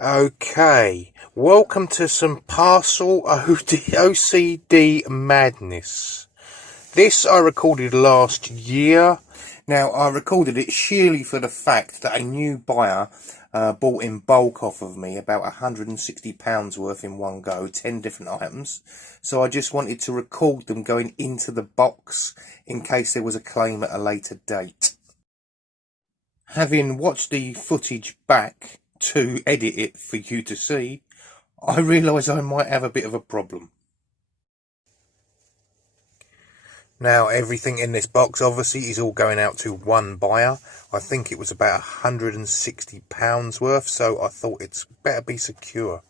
Okay, welcome to some Parcel OCD madness. This I recorded last year. Now, I recorded it sheerly for the fact that a new buyer bought in bulk off of me about £160 worth in one go, 10 different items. So I just wanted to record them going into the box in case there was a claim at a later date. Having watched the footage back to edit it for you to see, I realise I might have a bit of a problem. Now, everything in this box obviously is all going out to one buyer. I think it was about £160 worth, so I thought it's better be secure.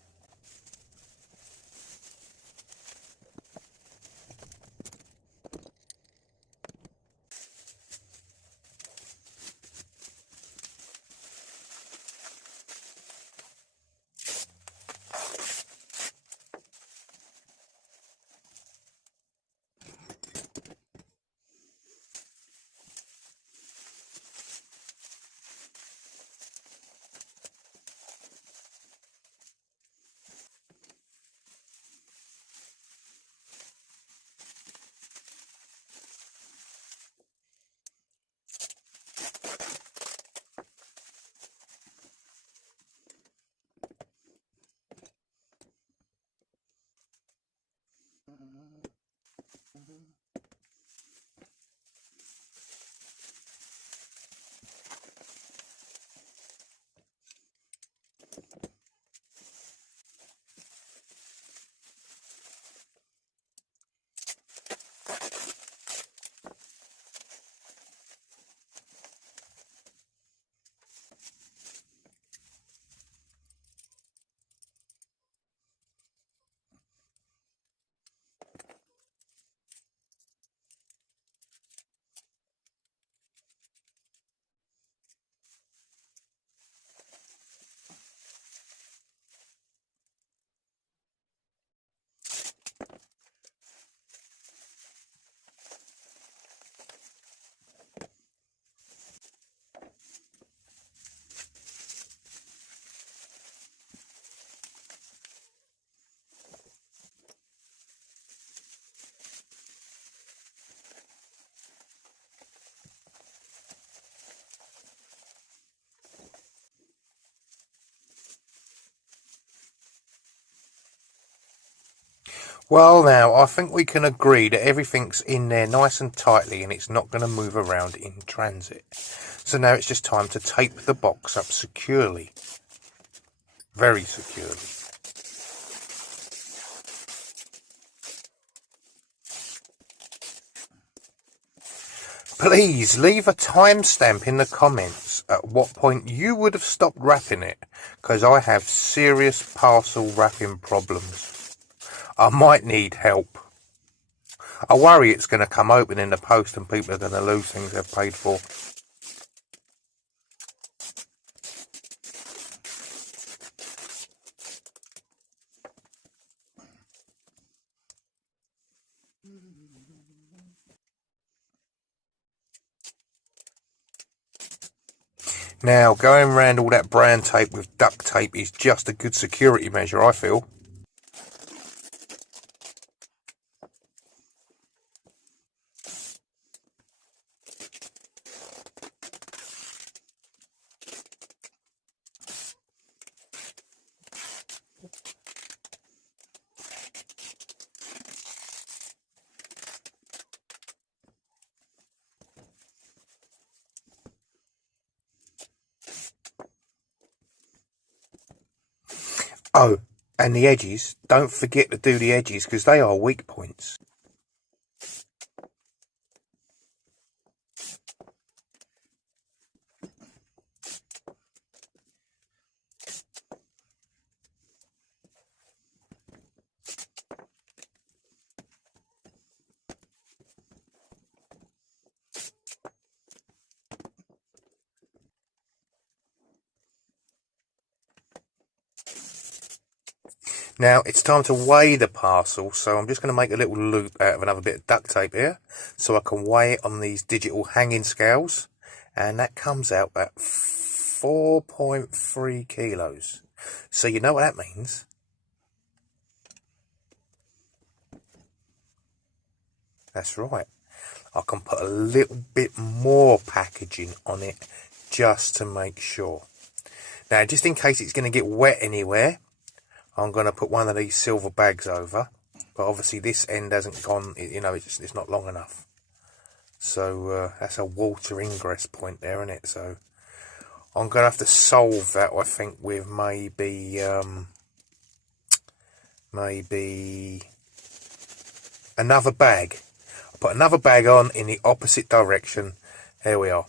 Well, now, I think we can agree that everything's in there nice and tightly and it's not going to move around in transit. So now it's just time to tape the box up securely. Very securely. Please leave a timestamp in the comments at what point you would have stopped wrapping it, because I have serious parcel wrapping problems. I might need help. I worry it's going to come open in the post and people are going to lose things they've paid for. Now, going around all that brand tape with duct tape is just a good security measure, I feel. Oh, and the edges. Don't forget to do the edges because they are weak points. Now it's time to weigh the parcel, so I'm just going to make a little loop out of another bit of duct tape here so I can weigh it on these digital hanging scales, and that comes out at 4.3 kilos. So you know what that means? That's right. I can put a little bit more packaging on it just to make sure. Now, just in case it's going to get wet anywhere, I'm going to put one of these silver bags over. But obviously this end hasn't gone, you know, it's not long enough. So that's a water ingress point there, isn't it? So I'm going to have to solve that, I think, with maybe another bag. I'll put another bag on in the opposite direction. There we are.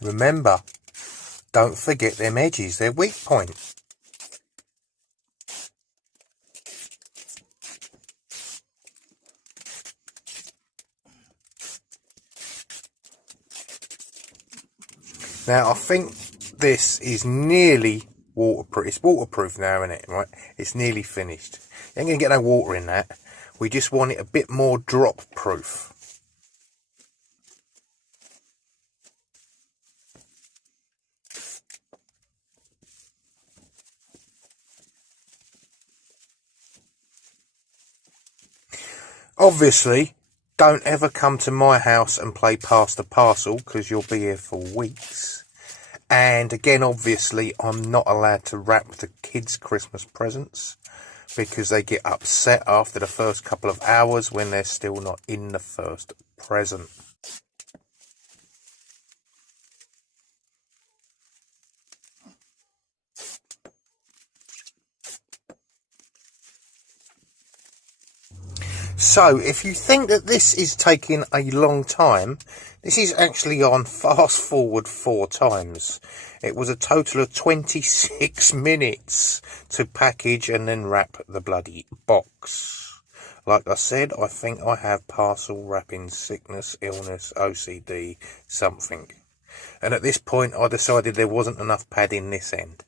Remember, don't forget them edges, they're weak point. Now, I think this is nearly waterproof. It's waterproof now, isn't it? Right? It's nearly finished. You ain't going to get no water in that. We just want it a bit more drop proof. Obviously, don't ever come to my house and play Pass the Parcel, because you'll be here for weeks. And again, obviously, I'm not allowed to wrap the kids' Christmas presents, because they get upset after the first couple of hours when they're still not in the first present. So, if you think that this is taking a long time, this is actually on fast forward 4 times. It was a total of 26 minutes to package and then wrap the bloody box. Like I said, I think I have parcel wrapping sickness, illness, OCD, something. And at this point, I decided there wasn't enough padding this end.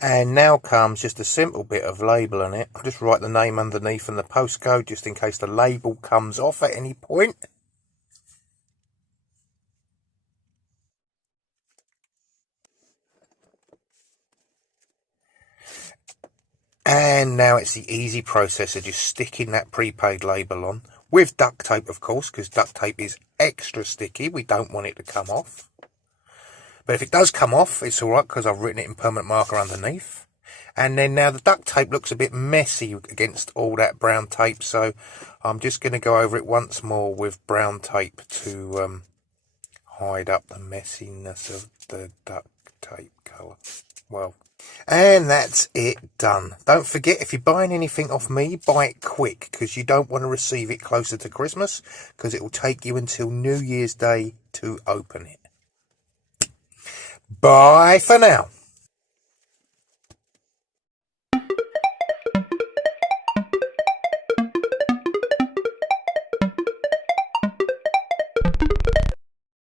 And now comes just a simple bit of label on it. I'll just write the name underneath and the postcode just in case the label comes off at any point. And now it's the easy process of just sticking that prepaid label on with duct tape, of course, because duct tape is extra sticky. We don't want it to come off. But if it does come off, it's all right because I've written it in permanent marker underneath. And then now the duct tape looks a bit messy against all that brown tape, so I'm just going to go over it once more with brown tape to hide up the messiness of the duct tape colour. Well, and that's it done. Don't forget, if you're buying anything off me, buy it quick, because you don't want to receive it closer to Christmas, because it will take you until New Year's Day to open it. Bye for now.